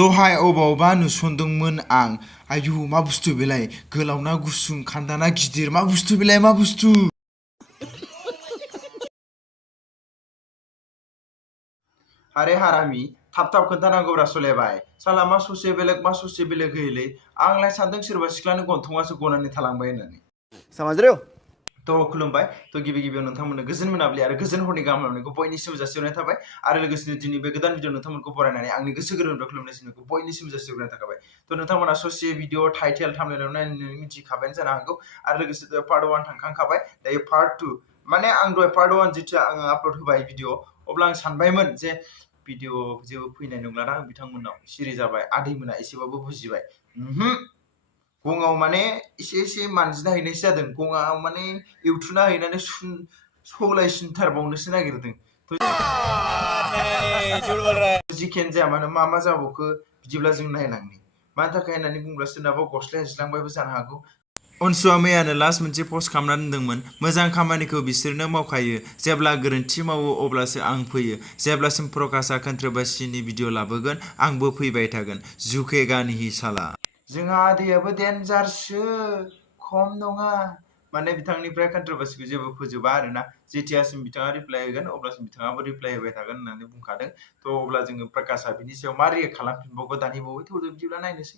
दहाय अबावबा नुसनदोंमोन आं आयु मा बुस्थु बेलाय गोलावना गुसुं खान्दाना गिदिर मा बुस्थु बेलाय मा बुस्थु आरे हारामि थाब थाब खोन्थानांगौब्रा सलेबाय साला मा ससे बेलेग होयोलै आंलाय सानदों सोरबा सिख्लानि गन्थंआसो गनानै थालांबाय होननानै समझ रहे हो तो खुलुमबाय तो गिबियाव नोंथांमोननो गोजोन मोनाबिलि आरो गोजोन हरनि गाहाम हामलायनायखौ बयनिसिम जासिहरनाय थाबाय आरो लोगोसेनो दिनै बे गोदान भिडिअ नोंथांमोनखौ बरायनानै आंनि गोसो गोरबोनिफ्राय खुलुमनाय सिमखौ बयनिसिम जासिहरनाय थाबाय तो नोंथांमोना ससे भिडिअ टाइटेल थाम्बनेइलाव नायनानै मिथिखाबायानो जानो हागौ आरो लोगोसे पार्ट 1 थांखांखाबाय दायो पार्ट 2 माने आं दहाय पार्ट 1 जितु आं आपल'ड होबाय भिडिअ अब्ला आं सानबायमोन जे भिडिअ जेबो फैनाय नंला आं बिथांमोननाव सिरि जाबाय आदैमोना एसेबाबो बुजिबाय गङाव माने एसे मानजिना हैनायसो जादों गङाव माने एवथुना हैनानै सौलायसिनथारबावनोसो नागिरदों जिखियानो जाया मानो मा जाबावखो बिदिब्ला जों नायलांनि मानि थाखाय होननानै बुंब्ला सोरनाबा गस्लाया जिलांबायबो जानो हागौ अनसुआ मैयानो लास्ट मोनसे पस्ट खालामना दोनदोंमोन मोजां खामानिखौ बिसोरनो मावखायो जेब्ला गोरोन्थि मावो अब्लासो आं फैयो जेब्लासिम प्रकाशआ कन्ट्रोभार्सिनि भिडिअ लाबोगोन आंबो फैबाय थागोन जुखेगानि हिसाला जोंहा आदैयाबो डेन्जारसो खम नङा माने बिथांनिफ्राय कन्ट्रोभार्सिखौ जेबो फोजोबा आरोना जेथियासिम बिथाङा रिप्लाइ होगोन अब्लासिम बिथाङाबो रिप्लाइ होबाय थागोन होननानै बुंखादों तो अब्ला जोङो प्रकाशआ बिनि सायाव मा रिएक्ट खालामफिनबावगोन दानि बावै थौदो बिदिब्ला नायनोसै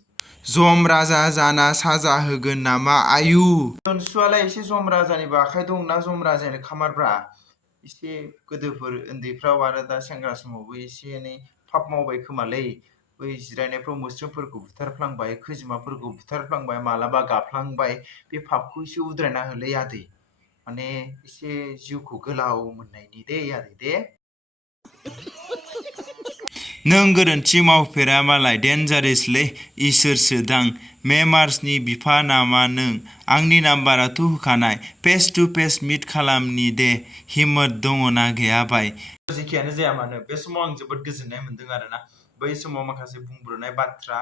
जम राजा जाना साजा होगोन नामा आयु अनसुआलाय एसे जम राजानिबो आखाइ दंना जम राजानि खामारब्रा एसे गोदोफोर उन्दैफ्राव आरो दा सेंग्रा समावबो एसे एनै फाप मावबाय खोमालै बै जिरायनायफ्राव मोस्रोमफोरखौ बुथारफ्लांबाय खैजिमाफोरखौ बुथारफ्लांबाय मालाबा गाफ्लांबाय बे फापखौ एसे उद्रायना होलै आदै माने एसे जिउखौ गोलाव मोननायनि दे आदै दे नों गोरोन्थि मावफेरा मालाय डेन्जारेसलै इसोरसोदां मे मार्चनि बिफा नामा नों आंनि नाम्बाराथ' होखानाय फेस टु फेस मिट खालामनि दे हिम्मत दङना गैया बाय जेखियानो जाया मानो बे समाव आं जोबोद गोजोननाय मोन्दों आरोना बै समाव माखासे बुंब्रनाय बाथ्रा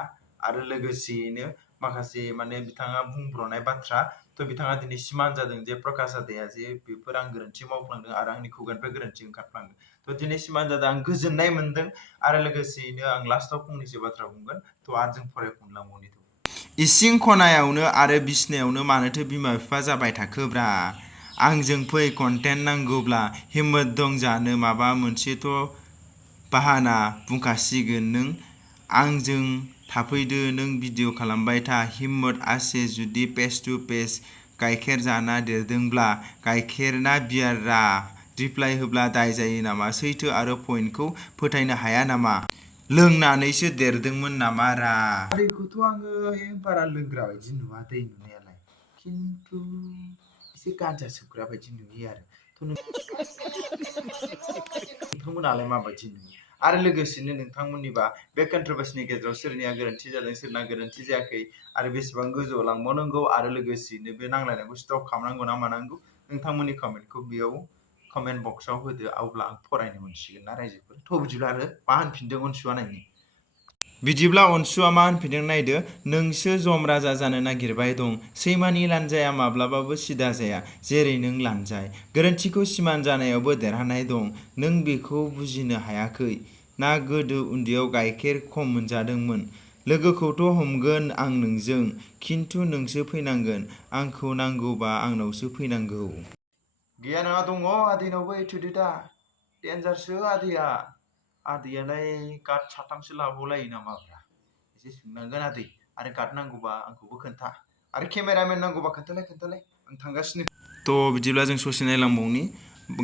आरो लोगोसेयैनो माखासे माने बिथाङा बुंब्रनाय बाथ्रा तो बिथाङा दिनै सिमान जादों जे प्रकाश आदैया जे बेफोर आं गोरोन्थि मावफ्लांदों आरो आंनि खुगानिफ्राय गोरोन्थि ओंखारफ्लांदों तो दिनै सिमान जादों आं गोजोननाय मोन्दों आरो लोगोसेयैनो आं लास्टाव फंनैसो बाथ्रा बुंगोन तो आरो जों फरायफिनलांबावनि इसिं खनायावनो आरो बिसनायावनो मानोथो बिमा बिफा जाबाय थाखोब्रा आंजों फै कन्टेन्ट नांगौब्ला हिम्मत दं जानो माबा मोनसेथ' बाहाना बुंखासिगोन नों आंजों थाफैदो नों भिडिअ खालामबाय था हिम्मत आसे जुदि फेस टु फेस गाइखेर जाना देरदोंब्ला गाइखेर ना बियारा रिप्लाइ होब्ला दाय जायो नामा सैथो आरो पइन्टखौ फोथायनो हाया नामा लोंनानैसो देरदोंमोन नामा रा दैखौथ' आङो बारा लोंग्रा बायदि नुवा दै नुनायालाय खिन्थु एसे गान्जा सोबग्रा बायदि नुयो आरो नोंथांमोनालाय माबायदि नुयो आरो लोगोसेनो नोंथांमोननिबा बे कन्ट्रोभार्सिनि गेजेराव सोरनिया गोरोन्थि जादों सोरना गोरोन्थि जायाखै आरो बेसेबां गोजौआव लांबावनांगौ आरो लोगोसेनो बे नांलायनायखौ स्टप खालामनांगौ ना मानांगौ नोंथांमोननि कमेन्टखौ बेयाव कमेन्ट बक्सआव होदो अब्ला आं फरायनो मोनसिगोन ना रायजोफोर थ' बिदिब्ला आरो मा होनफिनदों अनसुआ नायनि बिदिब्ला अनसुआ मा होनफिनदों नायदो नोंसो जम राजा जानो नागिरबाय दं सैमानि लानजाया माब्लाबाबो सिदा जाया जेरै नों लानजाय गोरोन्थिखौ सिमान जानायावबो देरहानाय दं नों बेखौ बुजिनो हायाखै ना गोदो उन्दैयाव गाइखेर खम मोनजादोंमोन लोगोखौथ' हमगोन आं नोंजों खिन्थु नोंसो फैनांगोन आंखौ नांगौबा आंनावसो फैनांगौ गैया नङा दङ आदैनावबो एटिटिउडआ डेन्जारसो आदैयालाय गार्ड साथामसो लाबावलायो नामाब्रा एसे सोंनांगोन आदै आरो गार्ड नांगौबा आंखौबो खोन्था आरो केमेरामेन नांगौबा खोन्थालाय आं थांगासिनो थ' बिदिब्ला जों ससे नायलांबावनि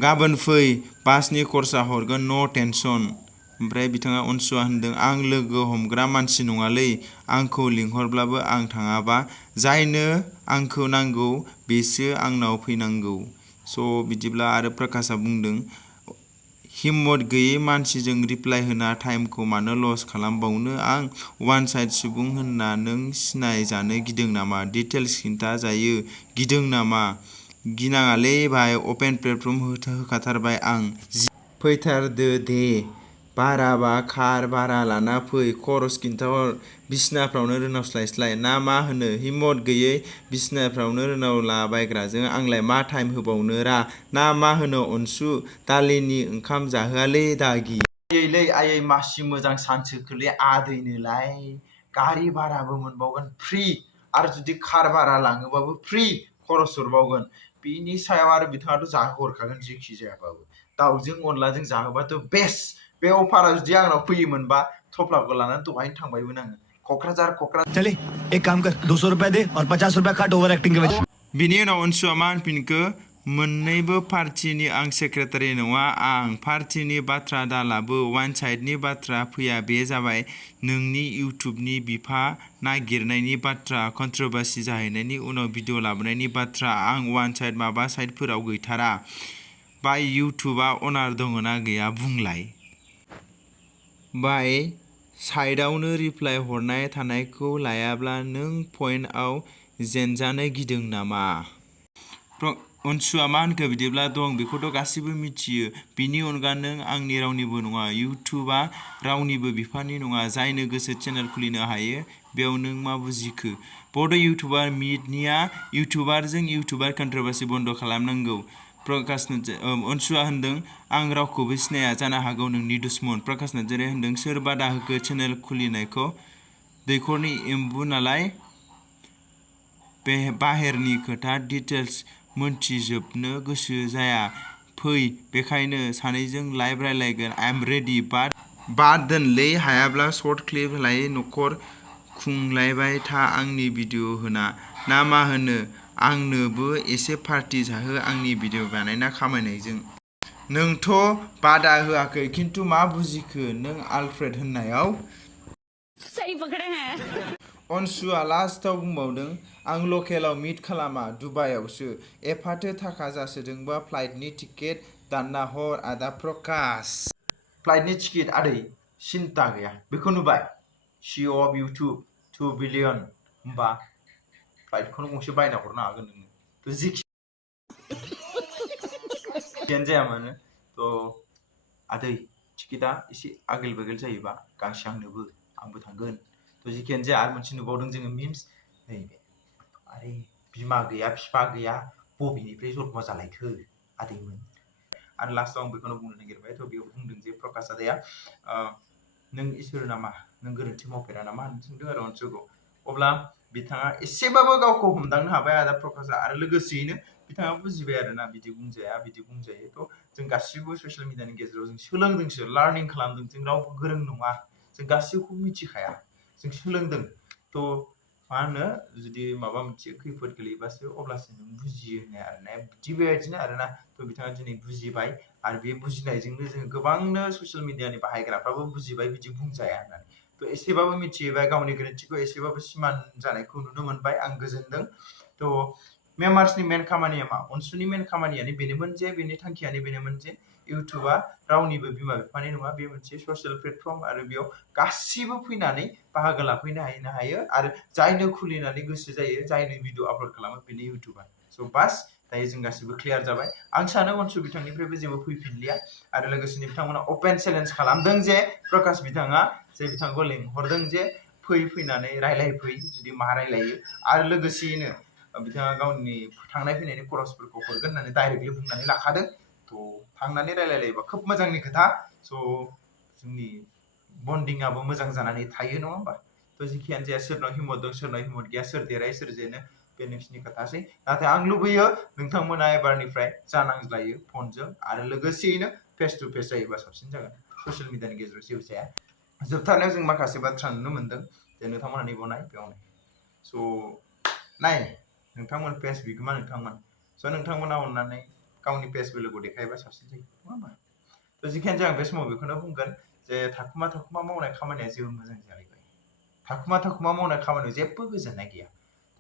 गाबोन फै बासनि खरसा हरगोन न' टेनसन ओमफ्राय बिथाङा अनसुआ होनदों आं लोगो हमग्रा मानसि नङालै आंखौ लिंहरब्लाबो आं थाङाबा जायनो आंखौ नांगौ बेसो आंनाव फैनांगौ स' बिदिब्ला आरो प्रकाशआ बुंदों हिम्मत गैयै मानसिजों रिप्लाइ होना टाइमखौ मानो लस खालामबावनो आं वान साइड सुबुं होनना नों सिनाय जानो गिदों नामा डिटेल्स खिन्था जायो गिदों नामा गिनाङालै भाइ अपेन प्लेटफर्म होखाथारबाय आं फैथारदो दे बाराबा खार भारा लाना फै खरस खिन्थाहर बिसनाफ्रावनो रोनावस्लायस्लाय ना मा होनो हिम्मत गैयै बिसनाफ्रावनो रोनावलाबायग्राजों आंलाय मा टाइम होबावनो रा ना मा होनो अनसु दालिनि ओंखाम जाहोआलै दागि आयै मासि मोजां सानसेखौलै आदैनोलाय गारि भाराबो मोनबावगोन फ्रि आरो जुदि कार भारा लाङोबाबो फ्रि खरस हरबावगोन बिनि सायाव आरो बिथाङाथ' जाहोहरखागोन जेखि जायाबाबो दाउजों अनलाजों जाहोबाथ' बेस्ट बे अफारा जुदि आंनाव फैयोमोनबा थफ्लाखौ लानानै दहायनो थांबायमोन आङो क'क्राझार चले एक काम कर 200 रुपया दे और 50 रुपया काट ओवर एक्टिंग के वजह बिनि उनाव अनसुआ मा होनफिनखो मोननैबो पार्टिनि आं सेक्रेटारि नङा आं पार्टिनि बाथ्रा दालाबो वान साइडनि बाथ्रा फैया बे जाबाय नोंनि इउटुबनि बिफा नागिरनायनि बाथ्रा कन्ट्रभार्सि जाहैनायनि उनाव भिडिअ लाबोनायनि बाथ्रा आं वान साइड माबा साइडफोराव गैथारा बाय इउटुबा अनार दङना गैया बुंलाय बाय साइडआवनो रिप्लाइ हरनाय थानायखौ लायाब्ला नों पइन्टआव जेनजानो गिदों नामा अनसुआ मा होनखो बिदिब्ला दं बेखौथ' गासिबो मिथियो बिनि अनगा नों आंनि रावनिबो नङा इउटुबा रावनिबो बिफानि नङा जायनो गोसो चेनेल खुलिनो हायो बेयाव नों मा बुजिखो बड' इउटुबार मिटनिया इउटुबारजों इउटुबार कन्ट्रभार्सि बन्द खालामनांगौ प्रकाश अनसुआ होनदों आं रावखौबो सिनाया जानो हागौ नोंनि दुश्मन प्रकाश नार्जारिया होनदों सोर बादा होखो चेनेल खुलिनायखौ दैखरनि एम्बु नालाय बे बाहेरनि खोथा डिटेल्स मोनथिजोबनो गोसो जाया फै बेखायनो सानैजों लाइभ रायलायगोन आइ एम रेडि बाद दोनलै हायाब्ला सर्ट क्लिप लायै नखर खुंलायबाय था आंनि भिडिअ होना ना मा होनो आंनोबो एसे पार्टि जाहो आंनि भिडिअ बानायना खामायनायजों नोंथ' बादा होआखै खिन्थु मा बुजिखो नों आलफ्रेड होननायाव सही पकड़े हैं अनसुआ लास्टाव बुंबावदों आं लकेलाव मिट खालामा दुबाइयावसो एफाथो थाखा जासोदोंबा फ्लाइटनि टिकेट दानना हर आदा प्रकाश फ्लाइटनि टिकेट आदै सिन्था गैया बेखौ नुबाय सिअ अफ इउटुब 2 बिलियन होमबा फ्लाइटखौनो गंसे बायना हरनो हागोन नोङो थ' जेखियानो जाया मानो थ' आदै टिकेटआ एसे आगोल बगोल जायोबा गांसे आंनोबो आंबो थांगोन थ' जेखियानो जाया आरो मोनसे नुबावदों जोङो मिम्स नैबे आरे बिमा गैया बिफा गैया बबेनिफ्राय जन्म जालायखो आदैमोन आरो लास्टआव आं बेखौनो बुंनो नागिरबाय थ' बेयाव बुंदों जे प्रकाश आदाया नों इसोर नामा नों गोरोन्थि मावफेरा नामा होननानै सोंदों आरो अनसुखौ अब्ला बिथाङा एसेबाबो गावखौ हमदांनो हाबाय आदा प्रकाशआ आरो लोगोसेयैनो बिथाङा बुजिबाय आरोना बिदि बुंजाया बिदि बुंजायो थ' जों गासिबो ससियेल मिडियानि गेजेराव जों सोलोंदोंसो लार्निं खालामदों जों रावबो गोरों नङा जों गासिबोखौबो मिथिखाया जों सोलोंदों थ' मा होनो जुदि माबा मोनसे खैफोद गोलैबासो अब्लासो नों बुजियो होननाय आरोना बिदि बेबायदिनो आरोना थ' बिथाङा दिनै बुजिबाय आरो बे बुजिनायजोंनो जोङो गोबांनो ससियेल मिडियानि बाहायग्राफ्राबो बुजिबाय बिदि बुंजाया होननानै थ' एसेबाबो मिथिबाय गावनि गोरोन्थिखौ एसेबाबो सिमान जानायखौ नुनो मोनबाय आं गोजोनदों थ' मेम्बार्सनि मेन खामानिया मा अनसुनि मेन खामानियानो बेनोमोन जे बेनि थांखियानो बेनोमोन जे इउटुबा रावनिबो बिमा बिफानि नङा बे मोनसे ससियेल प्लेटफर्म आरो बेयाव गासिबो फैनानै बाहागो लाफैनो हायो आरो जायनो खुलिनानै गोसो जायो जायनो भिडिअ आपल'ड खालामो बेनो इउटुबार स' बास दायो जों गासिबो क्लियार जाबाय आं सानो अनसु बिथांनिफ्रायबो जेबो फैफिनलिया आरो लोगोसेनो बिथांमोना अपेन चेलेन्ज खालामदों जे प्रकाश बिथाङा जे बिथांखौ लिंहरदों जे फैनानै रायलायफै जुदि मा रायलायो आरो लोगोसेयैनो बिथाङा गावनि थांनाय फैनायनि खरसफोरखौ हरगोन होननानै डाइरेक्टलि बुंनानै लाखादों थ' थांनानै रायलायलायोबा खोब मोजांनि खोथा स' जोंनि बन्डिंआबो मोजां जानानै थायो नङा होमबा थ' जेखियानो जाया सोरनाव हिम्मत दं सोरनाव हिम्मत गैया सोर देरहायो सोर जेनो बे नोंसिनि खोथासै नाथाय आं लुबैयो नोंथांमोना एबारनिफ्राय जानांज्लायो फनजों आरो लोगोसेयैनो फेस टु फेस जायोबा साबसिन जागोन ससियेल मिडियानि गेजेराव जेबो जाया जोबथारनायाव जों माखासे बाथ्रा नुनो मोनदों जे नोंथांमोना नैबाव नाय बेयाव नाय स' नाय नोंथांमोन पेज बिगोमा नोंथांमोन स' नोंथांमोना अननानै गावनि पेज भेलुखौ देखायोबा साबसिन जायो नङा होमबा थ' जिखियानो जाया आं बे समाव बेखौनो बुंगोन जे थाखुमा मावनाय खामानिया जेबो मोजां जालायबाय थाखुमा मावनाय खामानियाव जेबो गोजोननाय गैया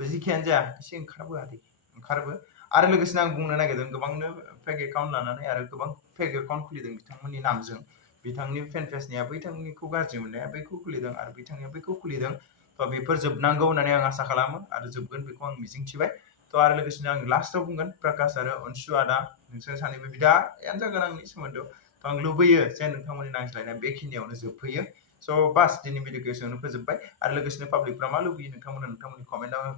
थ' जिखियानो जाया एसे ओंखारबो आरो लोगोसेनो आं बुंनो नागिरदों गोबांनो फेक एकाउन्ट लानानै आरो गोबां फेक एकाउन्ट खुलिदों बिथांमोननि नामजों बिथांनि फेन पेजनिया बैथांनिखौ गाज्रि मोननाया बैखौ खुलिदों आरो बिथांनिया बैखौ खुलिदों थ' बेफोर जोबनांगौ होननानै आं आसा खालामो आरो जोबगोन बेखौ आं मिजिंथिबाय थ' आरो लोगोसेनो आं लास्टाव बुंगोन प्रकाश आरो अनसु आदा नोंसोर सानैबो बिदायानो जागोन आंनि सोमोन्दोआव थ' आं लुबैयो जे नोंथांमोननि नांज्लायनाया बेखिनियावनो जोबफैयो स' बास दिनै भिडिअखौ एसेयावनो फोजोबबाय आरो लोगोसेनो पाब्लिकफ्रा मा लुबैयो नोंथांमोना नोंथांमोननि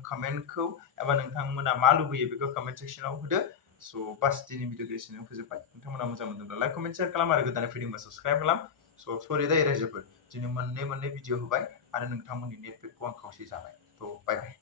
कमेन्टखौ एबा नोंथांमोना मा लुबैयो बेखौ कमेन्ट सेक्सनाव होदो स' बास दिनै भिडिअखौ एसेयावनो फोजोबबाय नोंथांमोना मोजां मोनदोंब्ला लाइक कमेन्ट शेयार खालाम आरो गोदानै फैदोंबा साबस्क्राइब खालाम स' सरि दायो रायजोफोर दिनै मोननै भिडिअ होबाय आरो नोंथांमोननि नेट पेकखौ आं खावसे जाबाय थ' बाय बाय